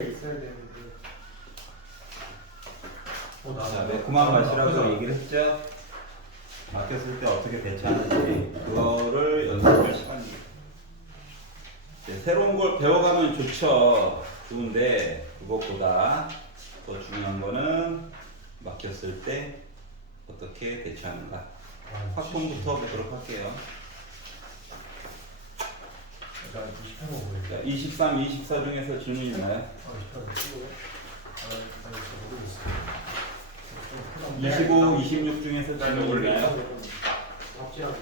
있어야 되는데. 자, 매콤한 맛이라고 얘기를 했죠. 바뀌었을 때 어떻게 대처하는지 그거를 연습할 시간이에요. 새로운 걸 배워가면 좋죠. 좋은데 그것보다 더 중요한 거는 막혔을 때 어떻게 대처하는가. 확통부터 보도록 할게요. 나 28번 보여요. 자, 23, 24 중에서 질문 있나요? 28번 찍어요? 나 모르겠어. 25, 26 중에서 질문 있나요? 박지랑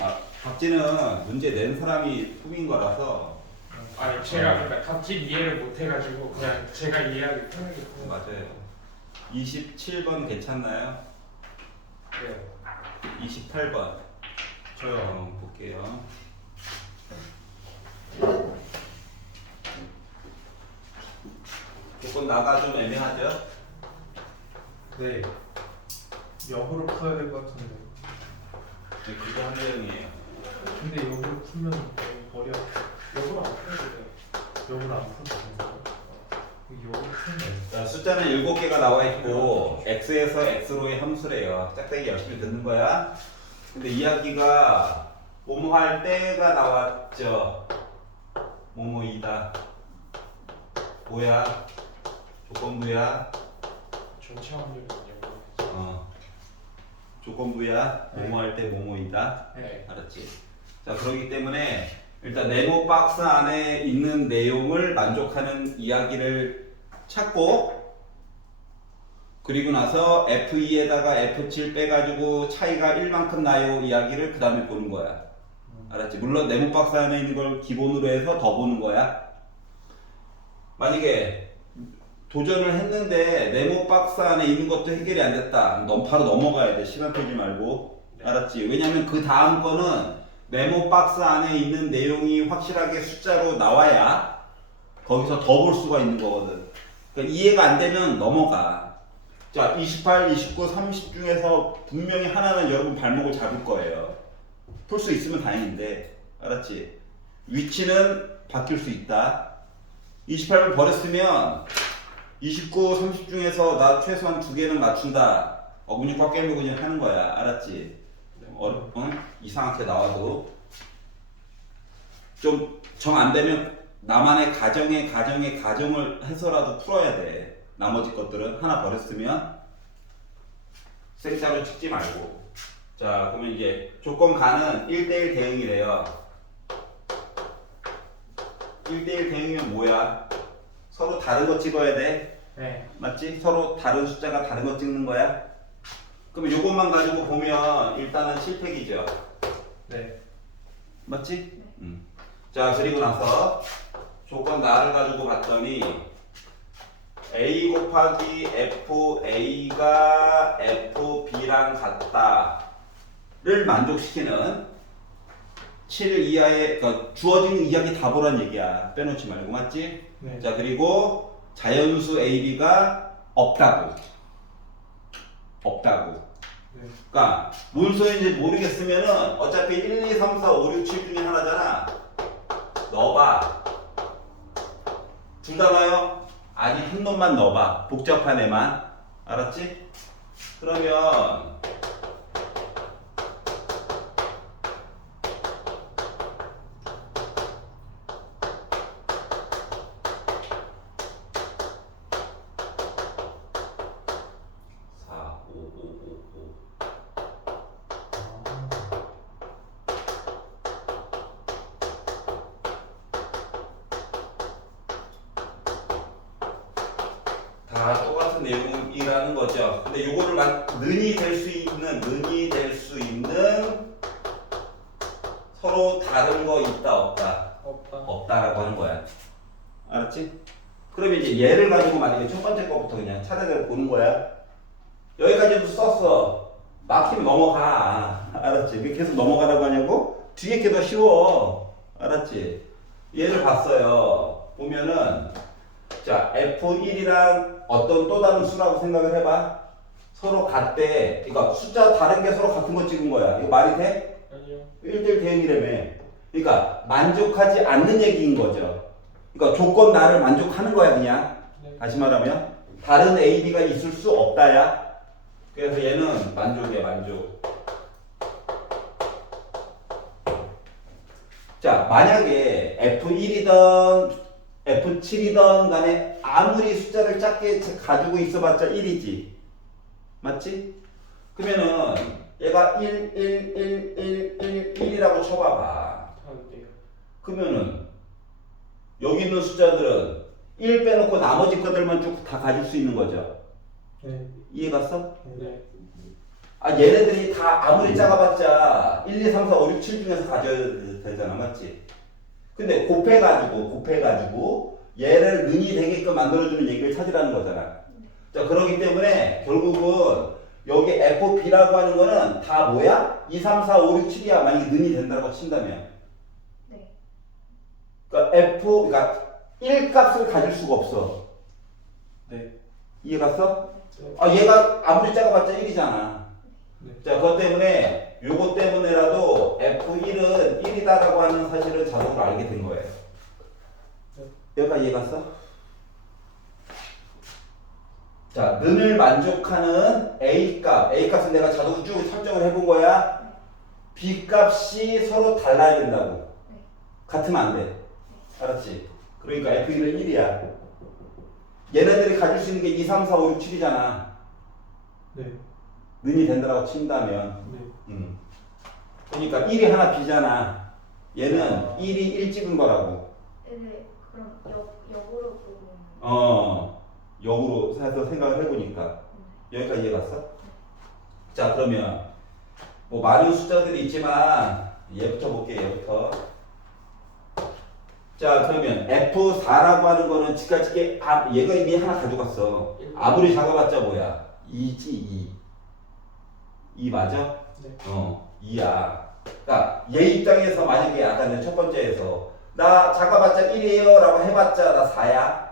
아, 박지는 문제 낸 사람이 꾸민 거라서. 아니 제가 그러니까 답지 이해를 못 해가지고 그냥 제가 이해하기 편하게 맞아요. 27번 괜찮나요? 네. 28번. 저요. 볼게요. 조금 나가 좀 애매하죠? 네. 역으로 풀어야 될 것 같은데. 네, 그거 한 내용이에요. 근데 역으로 풀면 머리 아파. 역으로 안 풀어도 돼요. 역으로 안 풀어도 된다고? 역으로 풀면 자, 숫자는 7개가 나와 있고 x에서 x로의 함수래요. 짝대기 열심히 듣는 거야. 근데 이야기가 뭐뭐 할 때가 나왔죠. 뭐뭐이다. 뭐야? 조건부야. 전체 확률은 조건부야. 네. 뭐뭐 할 때 뭐뭐이다. 네. 알았지? 자, 그렇기 때문에 일단 네모 박스 안에 있는 내용을 만족하는 이야기를 찾고, 그리고 나서 F2에다가 F7 빼가지고 차이가 1만큼 나요 이야기를 그 다음에 보는 거야. 알았지? 물론 네모 박스 안에 있는 걸 기본으로 해서 더 보는 거야. 만약에 도전을 했는데 네모 박스 안에 있는 것도 해결이 안 됐다. 넌 바로 넘어가야 돼. 시간 끌지 말고. 알았지? 왜냐면 그 다음 거는 네모 박스 안에 있는 내용이 확실하게 숫자로 나와야 거기서 더 볼 수가 있는 거거든. 그러니까 이해가 안 되면 넘어가. 자, 28, 29, 30 중에서 분명히 하나는 여러분 발목을 잡을 거예요. 풀 수 있으면 다행인데. 알았지? 위치는 바뀔 수 있다. 28을 버렸으면 29, 30 중에서 나 최소한 2개는 맞춘다. 어근이 꽉 깨물고 그냥 하는 거야. 알았지? 이상하게 나와도 좀 정 안 되면 나만의 가정을 해서라도 풀어야 돼. 나머지 것들은 하나 버렸으면 생짜로 찍지 말고. 자, 그러면 이제 조건 가는 1대1 대응이래요. 1대1 대응이면 뭐야? 서로 다른 거 찍어야 돼. 네. 맞지? 서로 다른 숫자가 다른 거 찍는 거야. 그럼 요것만 가지고 보면 일단은 실패기죠. 네. 맞지? 자, 그리고 나서 조건 나를 가지고 봤더니 a 곱하기 fa가 fb랑 같다를 만족시키는 7 이하의 그러니까 주어진 이야기 다 보란 얘기야. 빼놓지 말고. 맞지? 네. 자, 그리고 자연수 ab가 없다고. 네. 그러니까 뭔 소리인지 모르겠으면은 어차피 1, 2, 3, 4, 5, 6, 7 중에 하나잖아. 넣어봐. 둘 다 넣어요? 아니, 한 놈만 넣어봐. 복잡한 애만. 알았지? 그러면 4, 5, 5, 5, 5. 다 똑같은 내용이라는 거죠. 근데 요거를 는이 될 수 있는 서로 다른 거 있다 없다? 없다. 없다라고 하는 거야. 알았지? 그러면 이제 얘를 가지고 만약에 첫 번째 거부터 그냥 차례대로 보는 거야. 여기까지도 썼어. 막히면 넘어가. 알았지? 왜 계속 넘어가라고 하냐고? 뒤에 게 더 쉬워. 알았지? 얘를 봤어요. 보면은 자, F1이랑 어떤 또 다른 수라고 생각을 해봐. 서로 같대. 그러니까 숫자 다른 게 서로 같은 거 찍은 거야. 이거 말이 돼? 아니요. 1대1 대응이라며. 그러니까 만족하지 않는 얘기인 거죠. 그러니까 조건 나를 만족하는 거야 그냥. 네. 다시 말하면 다른 A, B가 있을 수 없다야. 그래서 얘는 만족이야 만족. 자 만약에 F1이던 F7이던 간에 아무리 숫자를 작게 가지고 있어봤자 1이지. 맞지? 그러면은 얘가 1, 1, 1, 1, 1, 1이라고 쳐봐봐. 아, 네. 그러면은 여기 있는 숫자들은 1 빼놓고 나머지 것들만 쭉 다 가질 수 있는 거죠. 네. 이해 갔어? 네. 아 얘네들이 다 아무리 작아봤자 1, 2, 3, 4, 5, 6, 7 중에서 가져야 되잖아. 맞지? 근데 곱해가지고 얘를 능이 되게끔 만들어주는 얘기를 찾으라는 거잖아. 자 그러기 때문에 결국은 여기 FB라고 하는 거는 다 뭐야? 2, 3, 4, 5, 6, 7이야. 만약에 능이 된다고 친다면. 네. 그러니까 그러니까 1 값을 가질 수가 없어. 네. 이해 갔어? 네. 아 얘가 아무리 작아봤자 1이잖아. 네. 자 그것 때문에 요거 때문에라도 F1은 1이다라고 하는 사실을 자동으로 알게 된 거예요. 여기까지 이해 갔어? 자, 는을 만족하는 A값은 내가 자동으로 쭉 설정을 해본 거야. B값이 서로 달라야 된다고. 같으면 안 돼. 알았지? 그러니까 F1은 1이야. 얘네들이 가질 수 있는 게 2, 3, 4, 5, 6, 7이잖아. 네. 는이 된다고 친다면. 네. 그러니까 1이 하나 B잖아. 얘는 1이 1 찍은 거라고. 네. 그럼 역으로 보면 역으로 해서 생각을 해보니까. 여기까지 이해 갔어? 자, 그러면 뭐 많은 숫자들이 있지만 얘부터 볼게요. 얘부터. 자, 그러면 F4라고 하는 거는 지금까지 얘가 이미 하나 가져갔어. 아무리 작아봤자 뭐야? 2지 2. 2 맞아? 네. 2야. 그러니까 얘 입장에서 만약에 아까 첫 번째에서 나 작아봤자 1이에요 라고 해봤자 나 4야.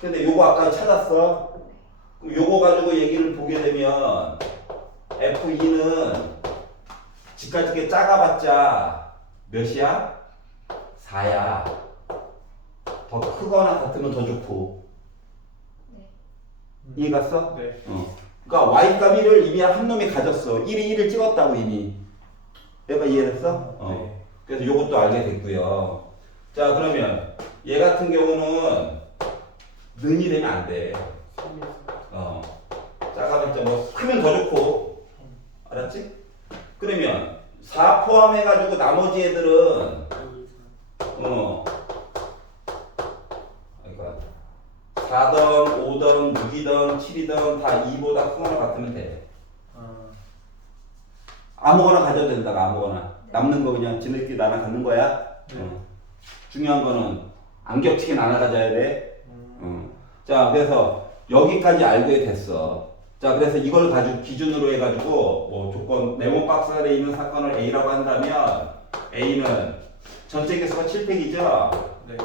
근데 요거 아까 찾았어. 그럼 요거 가지고 얘기를 보게 되면 F2는 지금까지 작아봤자 몇이야? 4야. 더 크거나 같으면 더 좋고. 네. 이해 갔어? 네. 그러니까 Y값 1을 이미 한 놈이 가졌어. 1이 1을 찍었다고 이미. 얘가 이해됐어? 네. 그래서 요것도 알게 됐고요. 자 그러면 얘 같은 경우는 능이 되면 안 돼. 작아봤자 뭐 크면 더 좋고. 알았지? 그러면 4 포함해가지고 나머지 애들은 그러니까 4던 5던 6이던 7이던 다 2보다 크거나 같으면 돼. 아무거나 가져도 된다. 아무거나. 남는 거 그냥 지네끼리 나눠 갖는 거야. 중요한 거는 안 겹치게 나눠 가져야 돼. 자 그래서 여기까지 알게 됐어. 자 그래서 이걸 가지고 기준으로 해가지고 뭐 조건 네모 박스 안에 있는 사건을 A라고 한다면 A는 전체 개수가 7팩이죠. 네.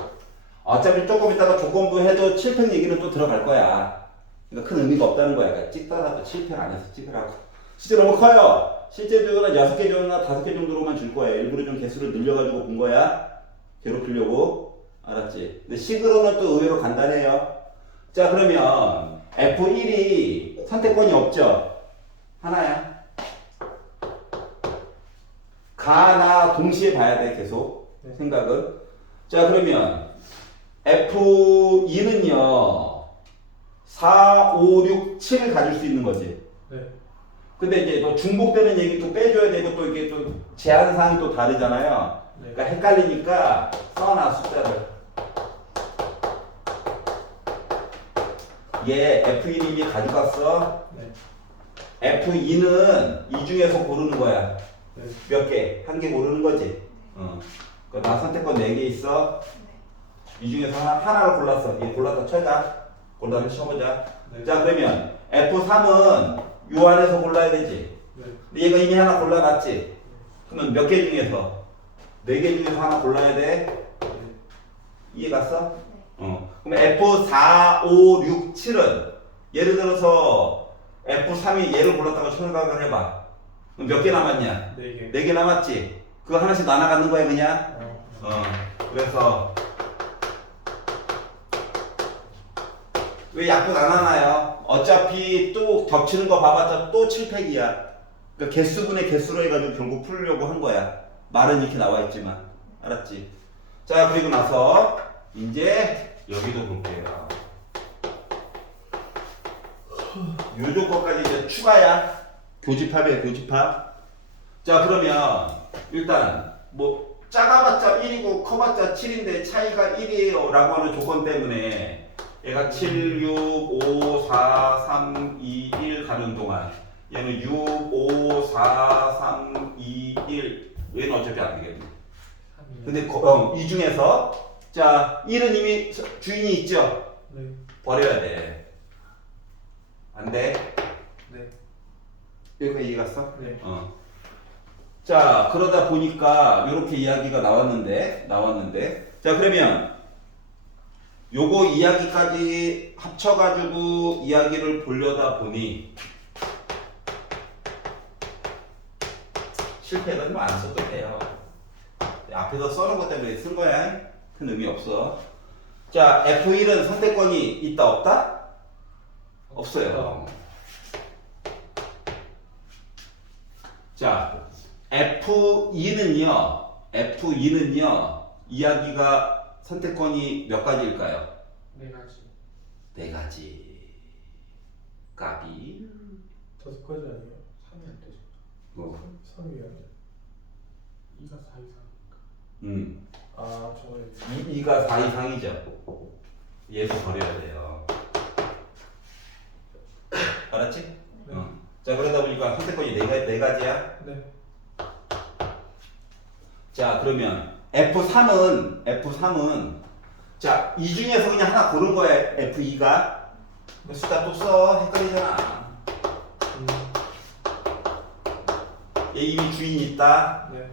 어차피 조금 있다가 조건부 해도 7팩 얘기는 또 들어갈 거야. 그러니까 큰 의미가 없다는 거야. 그러니까 찍더라도 7팩 안에서 찍으라고. 실제 너무 커요. 실제적으로는 6개 정도나 5개 정도로만 줄 거예요. 일부러 좀 개수를 늘려가지고 본 거야. 괴롭히려고. 알았지? 근데 식으로는 또 의외로 간단해요. 자 그러면 F1이 선택권이 없죠? 하나야. 가나 동시에 봐야 돼 계속. 네. 생각은. 자 그러면 F2는요 4, 5, 6, 7을 가질 수 있는 거지. 네. 근데 이제 또 중복되는 얘기 또 빼줘야 되고 또 이게 또 제한사항이 또 다르잖아요. 네. 그러니까 헷갈리니까 써놔 숫자를. 얘 F1이 이미 가져갔어. 네. F2는 이 중에서 고르는 거야. 네. 몇 개? 한 개 고르는 거지. 나 선택권 4개 있어. 이 중에서 하나를 골랐어. 얘 골랐다 쳐자. 골라서 쳐보자. 네. 자 그러면 F3은 요 안에서 골라야 되지. 네. 근데 얘가 이미 하나 골라놨지. 그러면 몇 개 중에서? 4개 중에서 하나 골라야 돼. 이해 갔어? 그럼 F4, 5, 6, 7은 예를 들어서 F3이 얘를 골랐다고 생각을 해봐. 그럼 몇 개 남았냐? 4개. 4개 남았지? 그거 하나씩 나눠 갖는 거야 그냥? 그래서 왜 약분 안 하나요? 어차피 또 겹치는 거 봐봤자 또 7팩이야. 그러니까 개수분의 개수로 해가지고 결국 풀려고 한 거야. 말은 이렇게 나와 있지만. 알았지? 자, 그리고 나서 이제 여기도 볼게요. 요 조건까지 이제 추가야. 교집합이에요, 교집합. 자, 그러면 일단 뭐 작아봤자 1이고 커봤자 7인데 차이가 1이에요 라고 하는 조건 때문에 얘가 7, 6, 5, 4, 3, 2, 1 가는 동안 얘는 6, 5, 4, 3, 2, 1 얘는 어차피 안 되겠네. 근데 이 중에서 자 1은 이미 주인이 있죠? 네. 버려야 돼. 안 돼? 네. 여기까지 이해 갔어? 네. 자 그러다 보니까 이렇게 이야기가 나왔는데 자 그러면 요거 이야기까지 합쳐가지고 이야기를 보려다 보니 실패는 뭐 안 써도 돼요. 앞에서 써놓은 것 때문에 쓴 거야. 큰 의미 없어. 자 F1은 선택권이 있다 없다? 없어요. 자 F2는요 이야기가 선택권이 몇 가지일까요? 네 가지. 네 가지. 까비. 5가지 아니에요? 3이 안 되죠. 뭐. 3이 아니에요. 2가 4 이상이니까. 아, 저거 2가 4 이상이죠. 얘도 버려야 돼요. 알았지? 네. 자 그러다 보니까 선택권이 네 가지야. 네. 자 그러면 F3은 자 이 중에서 그냥 하나 고른 거야. F2가 수다 또 써. 헷갈리잖아. 얘 이미 주인이 있다. 네.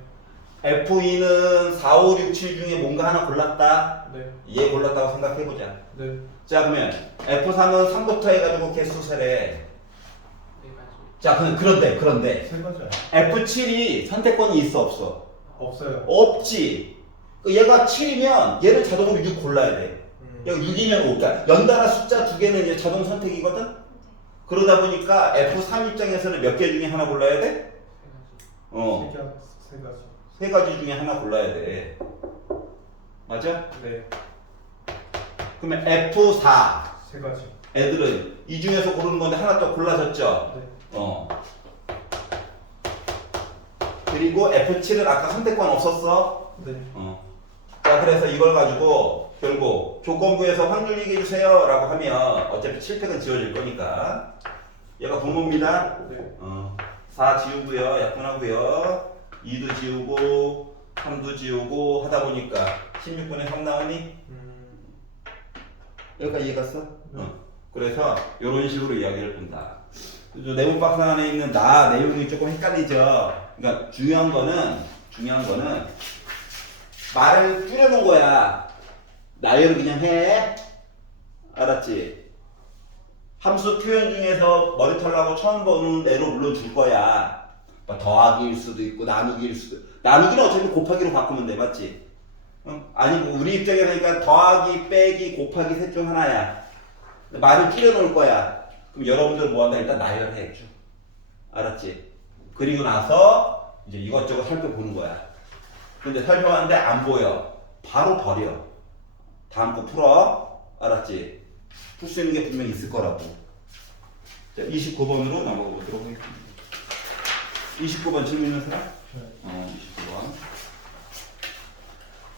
F2는 4, 5, 6, 7 중에 뭔가 하나 골랐다. 네. 얘 골랐다고 생각해보자. 네. 자 그러면 F3은 3부터 해가지고 개수 세래. 네 가지. 자 그런데 3가지 아니에요? F7이 선택권이 있어 없어? 없어요. 없지. 얘가 7이면 얘를 자동으로 6 골라야 돼. 얘가 6이면 5. 그러니까 연달아 숫자 두 개는 이제 자동 선택이거든. 그러다 보니까 F3 입장에서는 몇 개 중에 하나 골라야 돼? 어. 3가지. 세 가지 중에 하나 골라야 돼. 맞아? 네. 그러면 F4 3가지. 애들은 이 중에서 고르는 건데 하나 또 골라졌죠? 네. 그리고 F7은 아까 선택권 없었어? 네. 자, 그래서 이걸 가지고 결국 조건부에서 확률 얘기해 주세요 라고 하면 어차피 7팩은 지워질 거니까 얘가 분모입니다. 네. 4 지우고요. 약분하고요. 2도 지우고 3도 지우고 하다 보니까 16분의 3 나오니? 여기까지 이해 갔어? 그래서 이런 식으로 이야기를 본다. 네모 박스 안에 있는 나 내용이 조금 헷갈리죠. 그러니까 중요한 거는 말을 줄여놓은 거야. 나열을 그냥 해. 알았지? 함수 표현 중에서 머리 털라고 처음 보는 애로 물론 줄 거야. 뭐 더하기일 수도 있고 나누기일 수도. 나누기는 어차피 곱하기로 바꾸면 돼, 맞지? 아니고 우리 입장에서 그러니까 더하기, 빼기, 곱하기 셋 중 하나야. 말을 줄여놓을 거야. 그럼 여러분들 뭐 한다? 일단 나열해 줘. 알았지? 그리고 나서 이제 이것저것 살펴보는 거야. 근데 살펴봤는데 안 보여. 바로 버려. 다음 거 풀어. 알았지? 풀 수 있는 게 분명히 있을 거라고. 자, 29번으로 넘어가 보도록 하겠습니다. 29번 질문 있는 사람? 29번.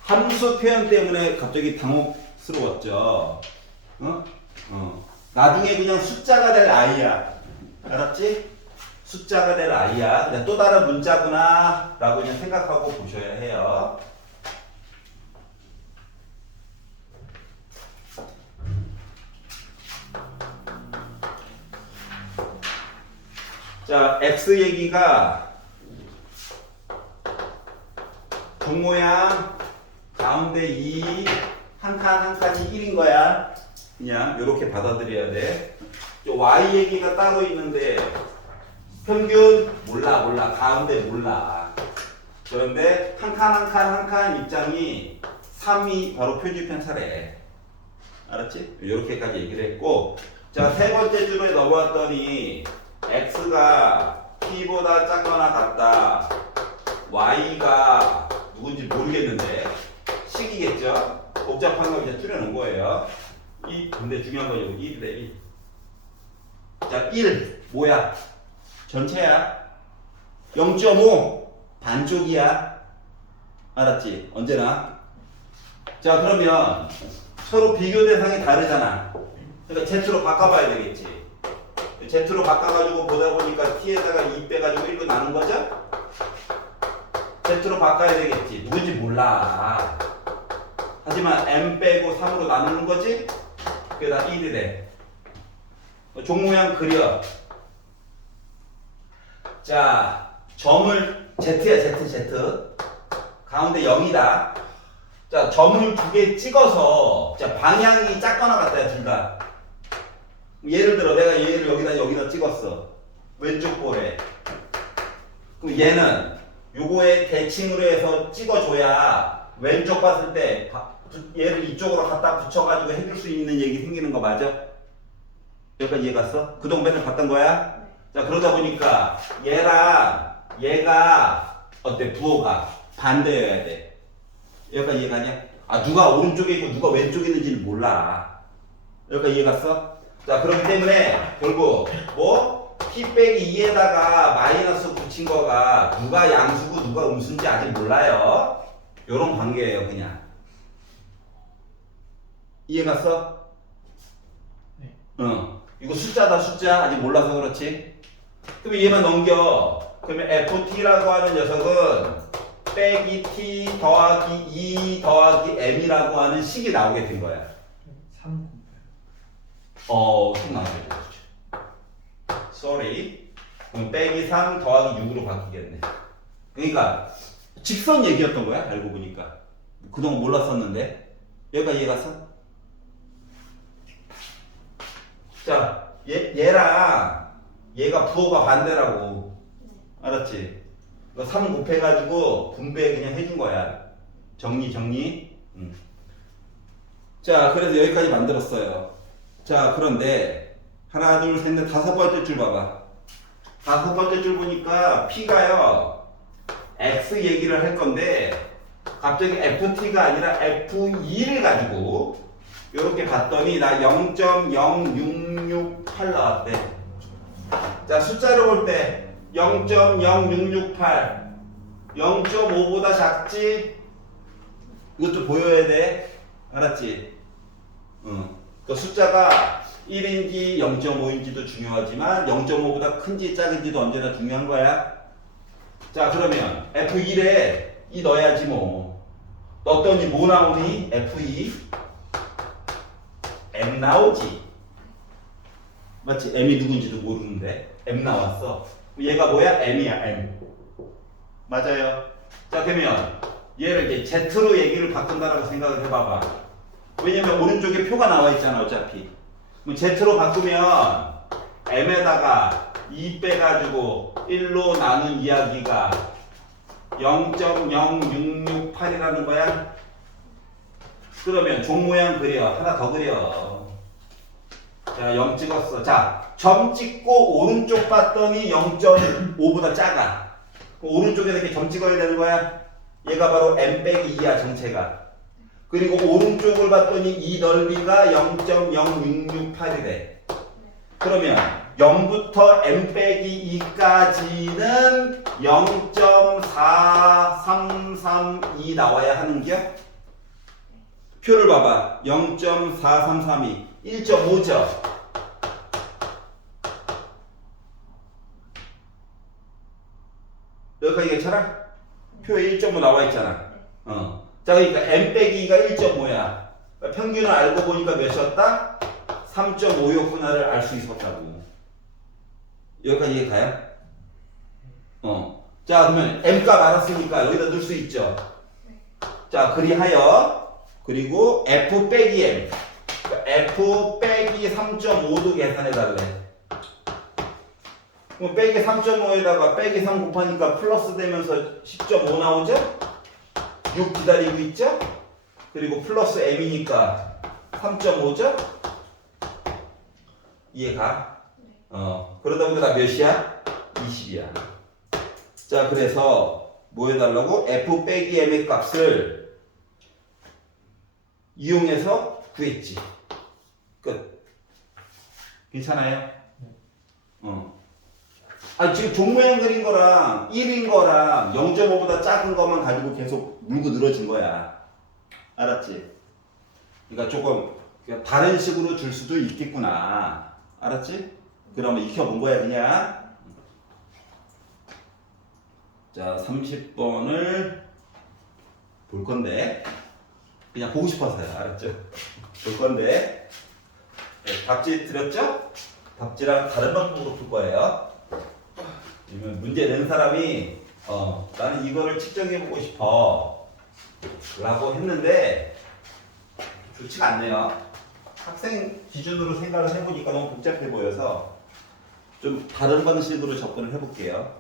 함수 표현 때문에 갑자기 당혹스러웠죠. 나중에 그냥 숫자가 될 아이야. 알았지? 숫자가 될 아이야. 그냥 또 다른 문자구나 라고 그냥 생각하고 보셔야 해요. 자, X 얘기가 종 모양 가운데 2 한 칸이 1인 거야. 그냥 이렇게 받아들여야 돼. Y 얘기가 따로 있는데 평균 몰라 가운데 몰라. 그런데 한 칸 입장이 3이 바로 표지 편차래. 알았지? 이렇게까지 얘기를 했고, 자, 세 번째 줄에 넘어왔더니 x가 t보다 작거나 같다. y가 누군지 모르겠는데 식이겠죠? 복잡한 거 이제 줄여놓은 거예요. 근데 중요한 건 여기 1이래. 1. 자, 1 뭐야? 전체야. 0.5 반쪽이야. 알았지? 언제나. 자, 그러면 서로 비교 대상이 다르잖아. 그러니까 Z로 바꿔봐야 되겠지. Z로 바꿔가지고 보다 보니까 T에다가 2 빼가지고 1로 나눈 거죠? Z로 바꿔야 되겠지. 누군지 몰라. 하지만 M 빼고 3으로 나누는 거지? 그게 다 1이래. 종 모양 그려. 자, 점을 Z야, Z. 가운데 0이다. 자, 점을 2개 찍어서, 자, 방향이 작거나 같아요, 둘 다. 예를 들어, 내가 얘를 여기다 찍었어. 왼쪽 볼에. 그럼 얘는 요거에 대칭으로 해서 찍어줘야 왼쪽 봤을 때 얘를 이쪽으로 갖다 붙여가지고 해줄 수 있는 얘기 생기는 거 맞아? 여기까지 이해 갔어? 그동안 맨날 봤던 거야? 자, 그러다 보니까 얘랑 얘가 어때? 부호가 반대여야 돼. 여기까지 이해 가냐? 아, 누가 오른쪽에 있고 누가 왼쪽에 있는지는 몰라. 여기까지 이해 갔어? 자, 그렇기 때문에 결국 뭐? T 빼기 2에다가 마이너스 붙인 거가 누가 양수고 누가 음수인지 아직 몰라요. 요런 관계예요, 그냥. 이해 갔어? 네. 이거 숫자다, 숫자. 아직 몰라서 그렇지. 그럼 얘만 넘겨. 그러면 FT라고 하는 녀석은 빼기 T 더하기 2 더하기 M이라고 하는 식이 나오게 된 거야. 3. 식 나오게 된 거죠. sorry. 그럼 빼기 3 더하기 6으로 바뀌겠네. 그러니까 직선 얘기였던 거야, 알고 보니까. 그동안 몰랐었는데. 여기까지 이해 갔어? 자, 얘랑 얘가 부호가 반대라고. 알았지? 3 곱해가지고 분배 그냥 해준 거야. 정리. 자, 그래서 여기까지 만들었어요. 자, 그런데 하나, 둘, 셋, 넷, 5번째 줄 봐봐. 5번째 줄 보니까 P가요, X 얘기를 할 건데 갑자기 FT가 아니라 F2를 가지고 이렇게 봤더니 나 0.0668 나왔대. 자, 숫자로 볼 때 0.0668 0.5보다 작지? 이것도 보여야 돼. 알았지? 그 숫자가 1인지 0.5인지도 중요하지만 0.5보다 큰지 작은지도 언제나 중요한 거야. 자, 그러면 F1에 이 넣어야지 뭐. 넣었더니 뭐 나오니? F2 M 나오지. 맞지? M이 누군지도 모르는데 M 나왔어. 얘가 뭐야? M이야, M. 맞아요. 자, 그러면 얘를 이제 Z로 얘기를 바꾼다라고 생각을 해봐봐. 왜냐면 오른쪽에 표가 나와 있잖아, 어차피. 그럼 Z로 바꾸면 M에다가 2 빼가지고 1로 나눈 이야기가 0.0668이라는 거야. 그러면 종 모양 그려. 하나 더 그려. 자, 0 찍었어. 자, 점 찍고 오른쪽 봤더니 0.5보다 작아. 오른쪽에 이렇게 점 찍어야 되는 거야. 얘가 바로 M 빼기 2야, 전체가. 그리고 오른쪽을 봤더니 이 넓이가 0.0668이래. 그러면 0부터 M 빼기 2까지는 0.4332 나와야 하는겨? 표를 봐봐. 0.4332 1.5죠. 여기까지 괜찮아? 표에 1.5 나와 있잖아. 자, 그러니까 M 빼기 2가 1.5야. 평균을 알고 보니까 몇이었다? 3.5였구나를 알 수 있었다고. 여기까지 이해 가요? 자, 그러면 M 값 알았으니까 여기다 넣을 수 있죠. 자, 그리하여 그리고 F 빼기 M, F 빼기 3.5도 계산해 달래. 그럼 빼기 3.5에다가 빼기 3 곱하니까 플러스 되면서 10.5 나오죠? 6 기다리고 있죠? 그리고 플러스 M이니까 3.5죠? 이해가? 네. 그러다 보니까 나 몇이야? 20이야. 자, 그래서 뭐 해달라고? f 빼기 m의 값을 이용해서 구했지. 끝. 괜찮아요? 지금 종 모양 그린 거랑 1인 거랑 0.5보다 작은 것만 가지고 계속 물고 늘어진 거야. 알았지? 그러니까 조금 다른 식으로 줄 수도 있겠구나. 알았지? 그러면 익혀본 거야, 그냥. 자, 30번을 볼 건데, 그냥 보고 싶어서요. 알았죠? 볼 건데, 네, 답지 드렸죠? 답지랑 다른 방법으로 풀 거예요. 그러면 문제 낸 사람이, 나는 이거를 측정해보고 싶어. 라고 했는데, 좋지가 않네요. 학생 기준으로 생각을 해보니까 너무 복잡해 보여서 좀 다른 방식으로 접근을 해볼게요.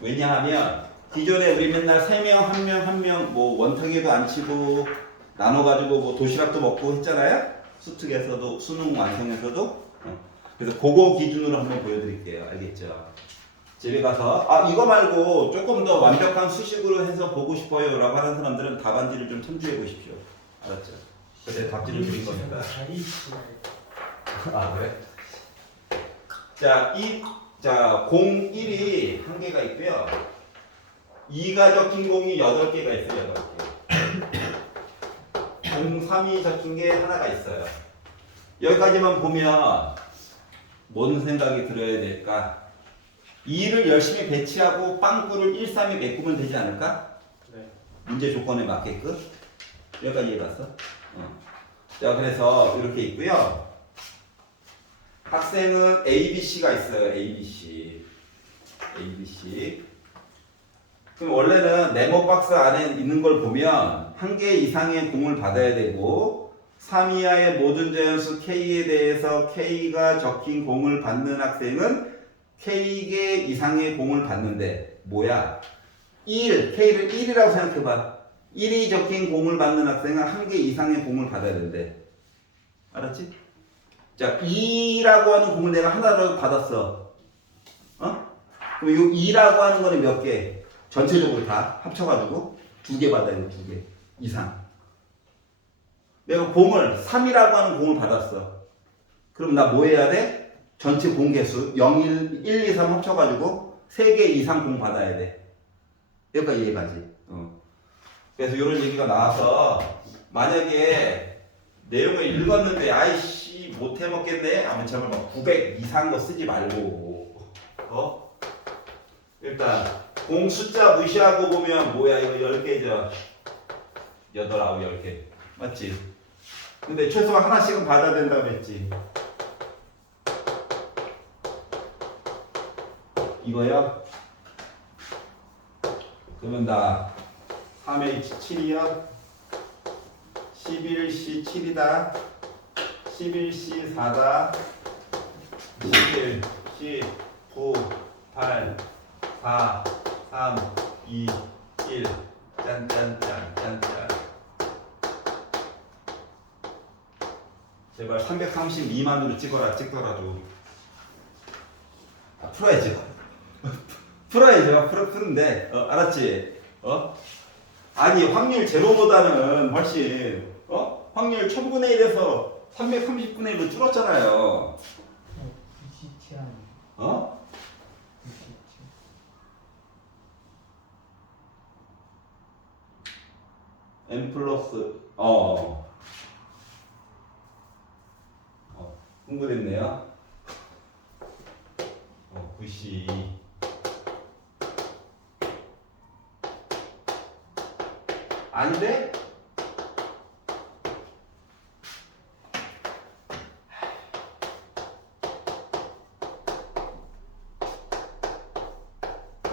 왜냐하면 기존에 우리 맨날 3명, 1명, 1명 뭐 원탁에도 안 치고 나눠가지고 뭐 도시락도 먹고 했잖아요. 수특에서도 수능 완성에서도. 그래서 그거 기준으로 한번 보여드릴게요. 알겠죠? 집에 가서 이거 말고 조금 더 완벽한 수식으로 해서 보고 싶어요 라고 하는 사람들은 답안지를 좀 참조해 보십시오. 알았죠? 그때 답지를 드린 겁니다. 그래? 자, 01이 한 개가 있고요. 2가 적힌 공이 8개가 있어요. 8개. 03이 적힌 게 하나가 있어요. 여기까지만 보면 뭔 생각이 들어야 될까? 2를 열심히 배치하고 빵꾸를 1, 3에 메꾸면 되지 않을까? 네. 문제 조건에 맞게끔. 여기까지 해봤어? 자, 그래서 이렇게 있고요. 학생은 A, B, C가 있어요. A, B, C. A, B, C. 그럼 원래는 네모 박스 안에 있는 걸 보면 한 개 이상의 공을 받아야 되고 3 이하의 모든 자연수 K에 대해서 K가 적힌 공을 받는 학생은 K개 이상의 공을 받는데 뭐야? K를 1이라고 생각해봐. 1이 적힌 공을 받는 학생은 한 개 이상의 공을 받아야 된대. 알았지? 자, 2라고 하는 공을 내가 하나라도 받았어. 그럼 이 2라고 하는 거는 몇 개? 전체적으로 다 합쳐가지고 2개 받아야 돼, 2개 이상. 내가 공을 3이라고 하는 공을 받았어. 그럼 나 뭐 해야 돼? 전체 공 개수 0, 1, 2, 3 합쳐가지고 3개 이상 공 받아야 돼. 여기까지 이해가지? 그래서 이런 얘기가 나와서 만약에 내용을 읽었는데 아이씨 못 해먹겠네 하면 제발 막 900 이상 거 쓰지 말고 일단 공 숫자 무시하고 보면 뭐야 이거 10개죠. 8, 9, 10개 맞지? 근데 최소한 하나씩은 받아야 된다고 했지. 이거요? 그러면 나 3H7이요 11C7이다 11C 4다 11 10 9 8 4 3 2 1 짠짠짠 짠짠 제발 332만으로 찍더라도 풀어야죠. 풀어야죠. 풀는데 알았지? 아니 확률 제로보다는 훨씬 확률 1000분의 1에서 330분의 1로 줄었잖아요. 굳이 아니. n 플러스 흥분했네요. 9C 아닌데?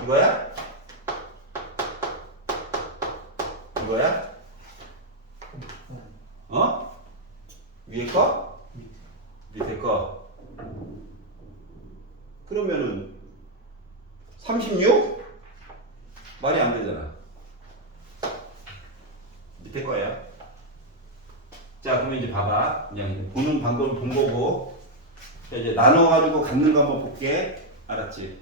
이거야? 이거야? 위에 거? 밑에 거? 그러면은 36? 말이 안 되잖아. 밑에 거야. 자, 그러면 이제 봐봐. 그냥 보는 방법을 본 거고. 자, 이제 나눠가지고 갖는 거 한번 볼게. 알았지?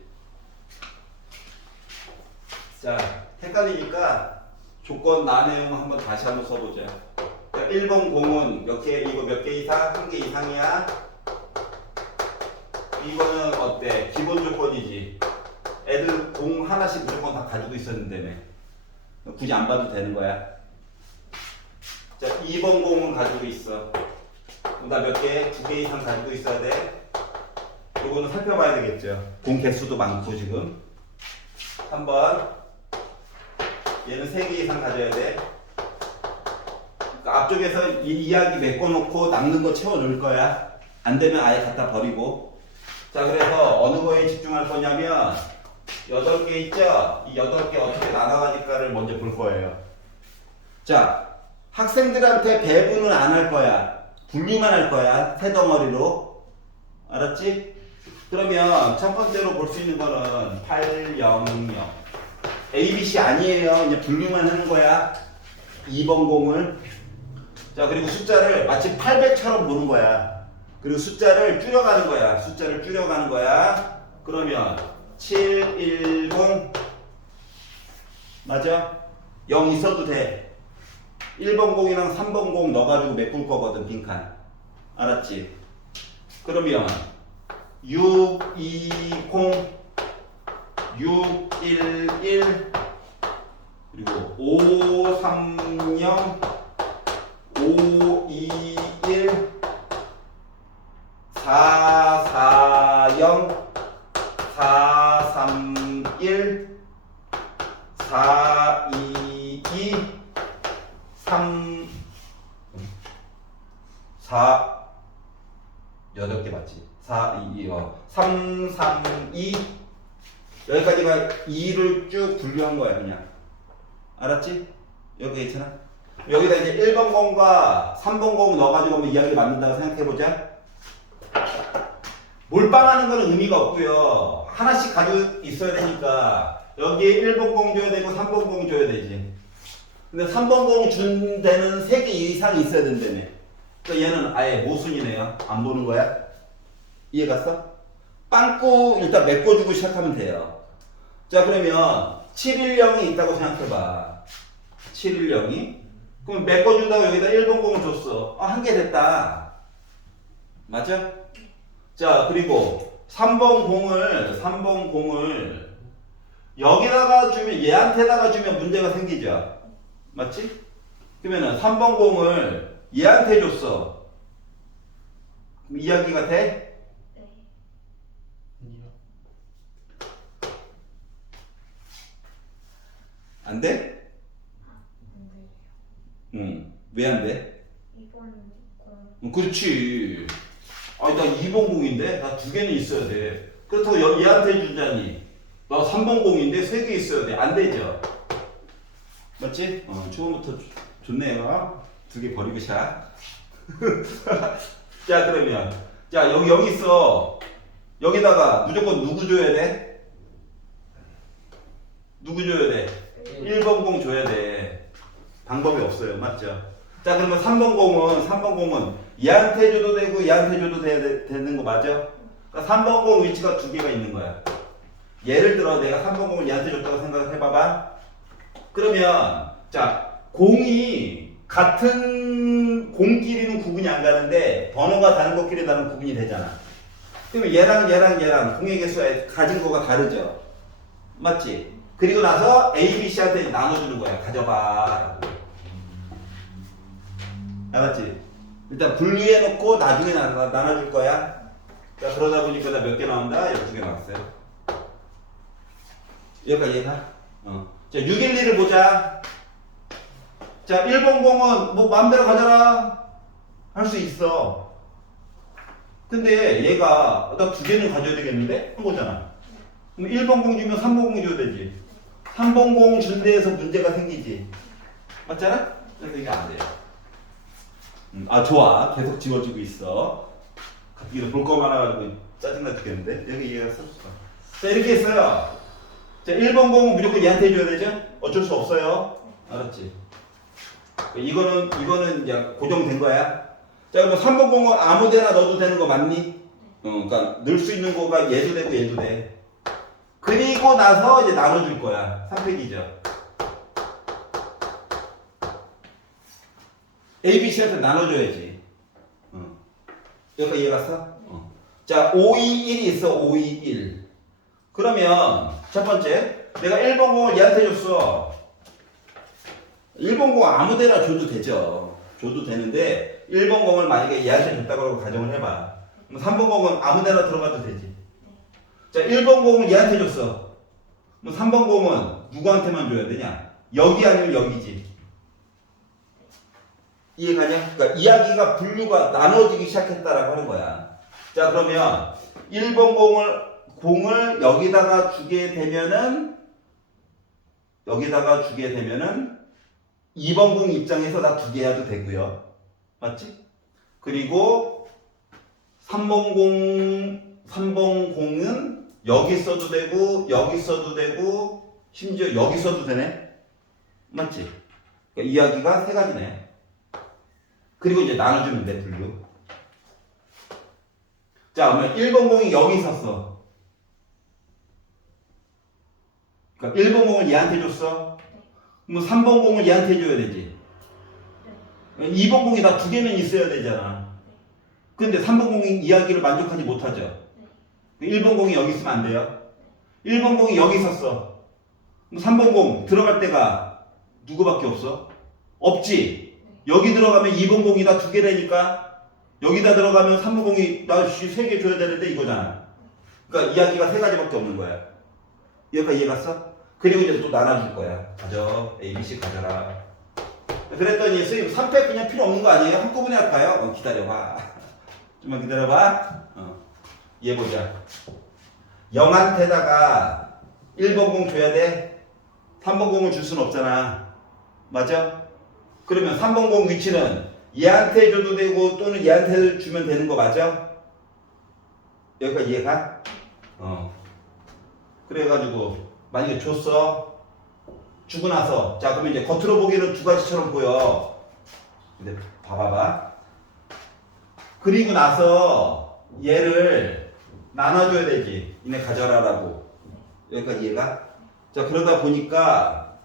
자, 헷갈리니까 조건 나내용 한번 다시 한번 써보자. 자, 1번 공은 이거 몇 개 이상? 1개 이상이야? 이거는 어때? 기본 조건이지. 애들 공 하나씩 무조건 다 가지고 있었는데 굳이 안 봐도 되는 거야. 자, 2번 공은 가지고 있어. 나 몇 개? 2개 이상 가지고 있어야 돼. 요거는 살펴봐야 되겠죠. 공 개수도 많고 지금. 3번. 얘는 3개 이상 가져야 돼. 그러니까 앞쪽에서 이 이야기 메꿔놓고 남는 거 채워 넣을 거야. 안 되면 아예 갖다 버리고. 자, 그래서 어느 거에 집중할 거냐면 8개 있죠? 이 8개 어떻게 나눠가질까를 먼저 볼 거예요. 자, 학생들한테 배분은 안 할 거야. 분류만 할 거야. 세 덩어리로. 알았지? 그러면 첫 번째로 볼 수 있는 거는 8, 0, 0. A, B, C 아니에요. 이제 분류만 하는 거야. 2번 공을. 자, 그리고 숫자를 마치 800처럼 보는 거야. 그리고 숫자를 줄여가는 거야. 숫자를 줄여가는 거야. 그러면 7, 1, 0 맞아? 0 있어도 돼. 1번 공이랑 3번 공 넣어가지고 메꿀 거거든, 빈칸. 알았지? 그러면 6, 2, 0 6, 1, 1 그리고 5, 3, 0 5, 2, 1 4, 4, 0 4, 3, 1 4, 2, 2 3 4 8개 맞지? 4, 2, 3, 3, 2 여기까지가 2를 쭉 분류한 거야 그냥. 알았지? 여기 괜찮아? 여기다 이제 1번 공과 3번 공 넣어가지고 한번 이야기 만든다고 생각해보자. 몰빵하는 거는 의미가 없고요. 하나씩 가지고 있어야 되니까 여기에 1번 공 줘야 되고 3번 공 줘야 되지. 근데 3번 공 준 데는 3개 이상 있어야 된다며. 그러니까 얘는 아예 모순이네요. 안 보는 거야. 이해 갔어? 빵꾸 일단 메꿔주고 시작하면 돼요. 자, 그러면 710이 있다고 생각해봐. 710이? 그럼 메꿔준다고 여기다 1번 공을 줬어. 한 개 됐다. 맞아? 자, 그리고 3번 공을 여기다가 주면, 얘한테다가 주면 문제가 생기죠. 맞지? 그러면은 3번 공을 얘한테 줬어. 그럼 이야기가 돼? 네. 아니요. 안 돼? 안 돼요. 응. 왜 안 돼? 2번 공. 그렇지. 아니, 나 2번 공인데? 나 2개는 있어야 돼. 그렇다고 얘한테 주자니. 나 3번 공인데 3개 있어야 돼. 안 되죠? 맞지? 처음부터 좋네요. 2개 버리고 샷. 자, 그러면. 자, 여기 있어. 여기다가 무조건 누구 줘야 돼? 누구 줘야 돼? 1번 공 줘야 돼. 방법이 없어요. 맞죠? 자, 그러면 3번 공은 얘한테 줘도 되고 얘한테 줘도 되는 거 맞죠? 그러니까 3번 공 위치가 2개가 있는 거야. 예를 들어 내가 3번 공을 얘한테 줬다고 생각해봐봐. 그러면 자, 공이 같은 공끼리는 구분이 안 가는데 번호가 다른 것끼리 나는 구분이 되잖아. 그러면 얘랑 공의 개수가 가진 거가 다르죠. 맞지? 그리고 나서 A, B, C한테 나눠주는 거야. 가져봐. 알았지? 일단 분리해놓고 나중에 나눠줄 거야. 자, 그러다 보니까 나 몇 개 나온다? 12개 나왔어요. 여기까지 이해가? 자, 612를 보자. 자, 1번 공은 뭐 마음대로 가져라. 할 수 있어. 근데 얘가 나 2개는 가져야 되겠는데? 한 거잖아. 그럼 1번 공 주면 3번 공 줘야 되지. 3번 공 준 데에서 문제가 생기지. 맞잖아? 그래서 이게 안 돼요. 좋아. 계속 지워주고 있어. 이거 볼 거 많아가지고 짜증나 죽겠는데? 여기 이해가 썼어. 자, 이렇게 했어요. 자, 1번 공은 무조건 얘한테 줘야 되죠? 어쩔 수 없어요. 알았지? 이거는 이제 고정된 거야. 자, 그러면 3번 공은 아무 데나 넣어도 되는 거 맞니? 그러니까 넣을 수 있는 거가 얘도 되고 얘도 돼. 그리고 나서 이제 나눠줄 거야. 3페이지죠. A, B, C한테 나눠줘야지. 여기까지 이해 갔어? 자, 5, 2, 1이 있어. 5, 2, 1. 그러면 첫 번째, 내가 1번 공을 얘한테 줬어. 1번 공 아무 데나 줘도 되죠. 줘도 되는데 1번 공을 만약에 얘한테 줬다고 가정을 해봐. 그럼 3번 공은 아무 데나 들어가도 되지. 자, 1번 공을 얘한테 줬어. 그럼 3번 공은 누구한테만 줘야 되냐? 여기 아니면 여기지. 이해가냐? 그러니까 이야기가 분류가 나눠지기 시작했다라고 하는 거야. 자, 그러면 1번 공을 여기다가 주게 되면은 2번 공 입장에서 나 두 개 해도 되고요. 맞지? 그리고 3번 공은 여기 써도 되고 여기 써도 되고 심지어 여기 써도 되네. 맞지? 그러니까 이야기가 세 가지네. 그리고 이제 나눠주면 돼, 분류. 자, 그러면 1번 공이 여기 있었어. 그러니까 1번 공을 얘한테 줬어. 그럼 3번 공을 얘한테 줘야 되지. 2번 공이 다 두 개는 있어야 되잖아. 근데 3번 공이 이야기를 만족하지 못하죠. 1번 공이 여기 있으면 안 돼요. 1번 공이 여기 있었어. 그럼 3번 공 들어갈 데가 누구밖에 없어? 없지. 여기 들어가면 2번 공이 다 두 개라니까 여기다 들어가면 3번 공이 나 세 개 줘야 되는데 이거잖아. 그러니까 이야기가 세 가지밖에 없는 거야. 여기까지 이해 갔어? 그리고 이제 또 나눠줄 거야. 가져. A, B, C 가져라. 그랬더니 선생님 3팩 그냥 필요 없는 거 아니에요? 한꺼번에 할까요? 기다려봐. 좀만 기다려봐. 얘 보자. 0한테다가 1번 공 줘야 돼? 3번 공을 줄 수는 없잖아. 맞아? 그러면 3번 공 위치는 얘한테 줘도 되고 또는 얘한테 주면 되는 거 맞아? 여기까지 이해가? 그래가지고 만약에 줬어. 주고 나서 자 그러면 이제 겉으로 보기에는 두 가지처럼 보여. 근데 봐봐봐. 그리고 나서 얘를 나눠줘야 되지. 이네 가져라라고. 여기까지 이해가? 자 그러다 보니까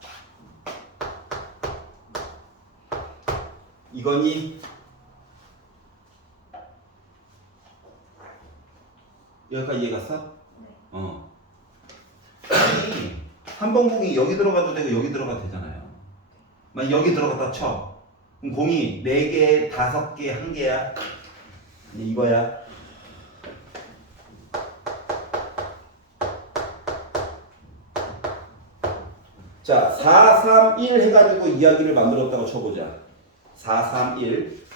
이거니 여기까지 이해 갔어? 한 번 공이 여기 들어가도 되고 여기 들어가도 되잖아요. 만약 여기 들어갔다 쳐. 그럼 공이 4개, 5개, 1개야. 이거야. 자, 4, 3, 1 해가지고 이야기를 만들었다고 쳐보자. 4, 3, 1.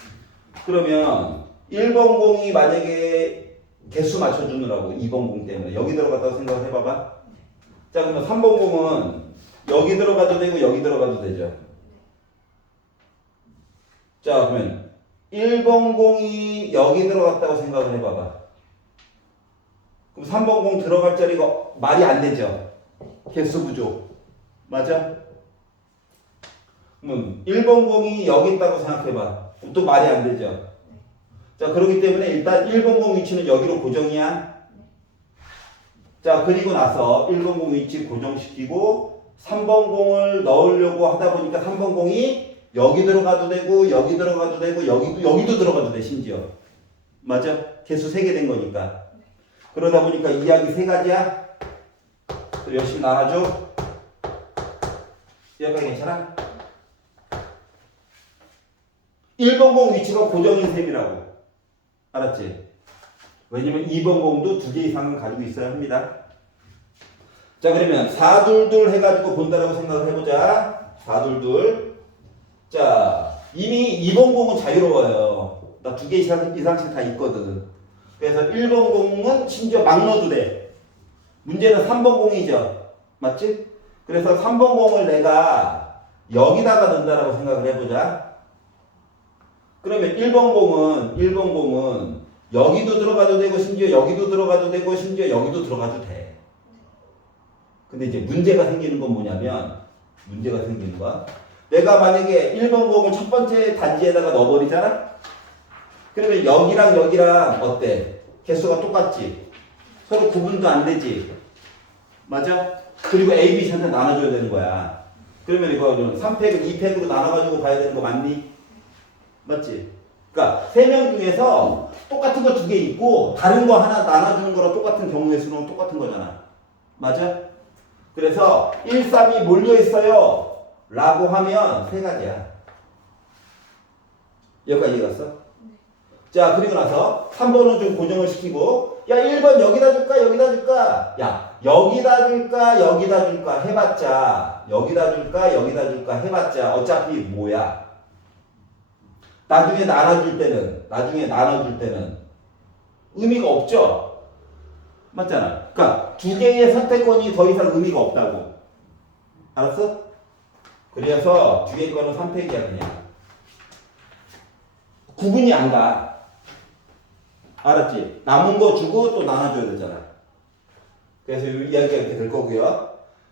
그러면 1번 공이 만약에 개수 맞춰주느라고 2번 공 때문에 여기 들어갔다고 생각을 해봐봐. 자, 그러면 3번 공은 여기 들어가도 되고 여기 들어가도 되죠. 자, 그러면 1번 공이 여기 들어갔다고 생각을 해봐봐. 그럼 3번 공 들어갈 자리가 말이 안 되죠. 개수 부족. 맞아? 그럼 1번 공이 여기 있다고 생각해봐. 또 말이 안 되죠. 자, 그렇기 때문에 일단 1번 공 위치는 여기로 고정이야. 자, 그리고 나서 1번 공 위치 고정시키고 3번 공을 넣으려고 하다 보니까 3번 공이 여기 들어가도 되고 여기 들어가도 되고 여기도 들어가도 돼 심지어. 맞아? 개수 3개 된 거니까. 그러다 보니까 이야기 3가지야. 열심히 나눠줘. 여기까지 괜찮아? 1번 공 위치가 고정인 셈이라고. 알았지? 왜냐면 2번 공도 2개 이상은 가지고 있어야 합니다. 자, 그러면 422 해가지고 본다라고 생각을 해보자. 422. 자, 이미 2번 공은 자유로워요. 나 2개 이상씩 다 있거든. 그래서 1번 공은 심지어 막 넣어도 돼. 문제는 3번 공이죠. 맞지? 그래서 3번 공을 내가 여기다가 넣는다라고 생각을 해보자. 그러면 1번 공은 여기도 들어가도 되고 심지어 여기도 들어가도 되고 심지어 여기도 들어가도 돼. 근데 이제 문제가 생기는 건 뭐냐면 문제가 생기는 거야. 내가 만약에 1번 공을 첫 번째 단지에다가 넣어버리잖아? 그러면 여기랑 여기랑 어때? 개수가 똑같지? 서로 구분도 안 되지? 맞아? 그리고 A, B 전체 나눠줘야 되는 거야. 그러면 이거 3팩을 2팩으로 나눠가지고 봐야 되는 거 맞니? 맞지? 그러니까 3명 중에서 똑같은 거 2개 있고 다른 거 하나 나눠주는 거랑 똑같은 경우의 수는 똑같은 거잖아. 맞아? 그래서 1, 3이 몰려있어요 라고 하면 3가지야. 여기까지 이해갔어? 자, 그리고 나서 3번은 좀 고정을 시키고, 야, 1번 여기다 줄까? 여기다 줄까? 야, 여기다 줄까? 여기다 줄까? 해봤자, 여기다 줄까? 여기다 줄까? 해봤자, 어차피 뭐야? 나중에 나눠줄 때는 의미가 없죠? 맞잖아. 그러니까 2개의 선택권이 더 이상 의미가 없다고. 알았어? 그래서 뒤에 거는 3팩이야, 그냥. 구분이 안 가. 알았지? 남은 거 주고 또 나눠줘야 되잖아. 그래서 이 이야기가 이렇게 될 거고요.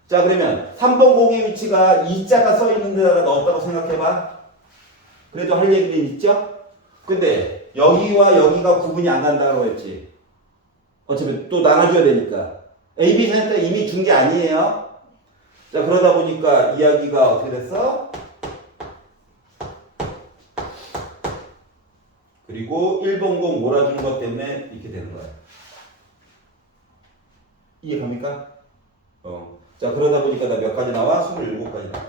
자, 그러면 3번 공의 위치가 2자가 써 있는 데다가 넣었다고 생각해봐. 그래도 할 얘기는 있죠? 근데 여기와 여기가 구분이 안 간다고 했지. 어차피 또 나눠줘야 되니까. A, B 센터 이미 준 게 아니에요. 자, 그러다 보니까 이야기가 어떻게 됐어? 그리고 1번 공 몰아준 것 때문에 이렇게 되는 거야. 이해 갑니까? 자, 그러다 보니까 나 몇 가지 나와? 27가지 나와.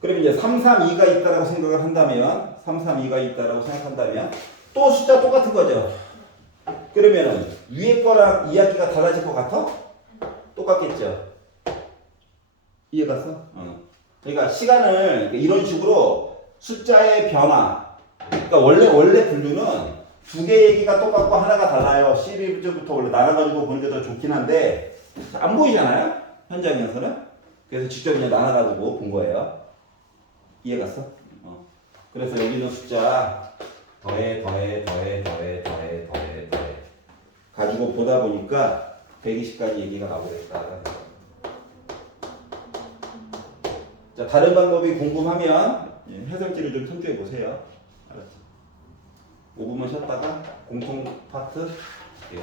그러면 이제 3, 3, 2가 있다라고 생각을 한다면, 3, 3, 2가 있다라고 생각한다면, 또 숫자 똑같은 거죠. 그러면은 위에 거랑 이야기가 달라질 것 같아? 똑같겠죠. 이해 갔어? 그러니까 시간을 이런 식으로 숫자의 변화, 그러니까 원래 분류는 2개 얘기가 똑같고 하나가 달라요. 시리즈부터 원래 나눠가지고 보는 게 더 좋긴 한데 안 보이잖아요? 현장에서는. 그래서 직접 그냥 나눠가지고 본 거예요. 이해 갔어? 그래서 여기 있는 숫자 더해 가지고 보다 보니까 120까지 얘기가 나오겠다. 자, 다른 방법이 궁금하면 해설지를 좀 참조해 보세요. 알았지? 5분만 쉬었다가 공통 파트 할게요.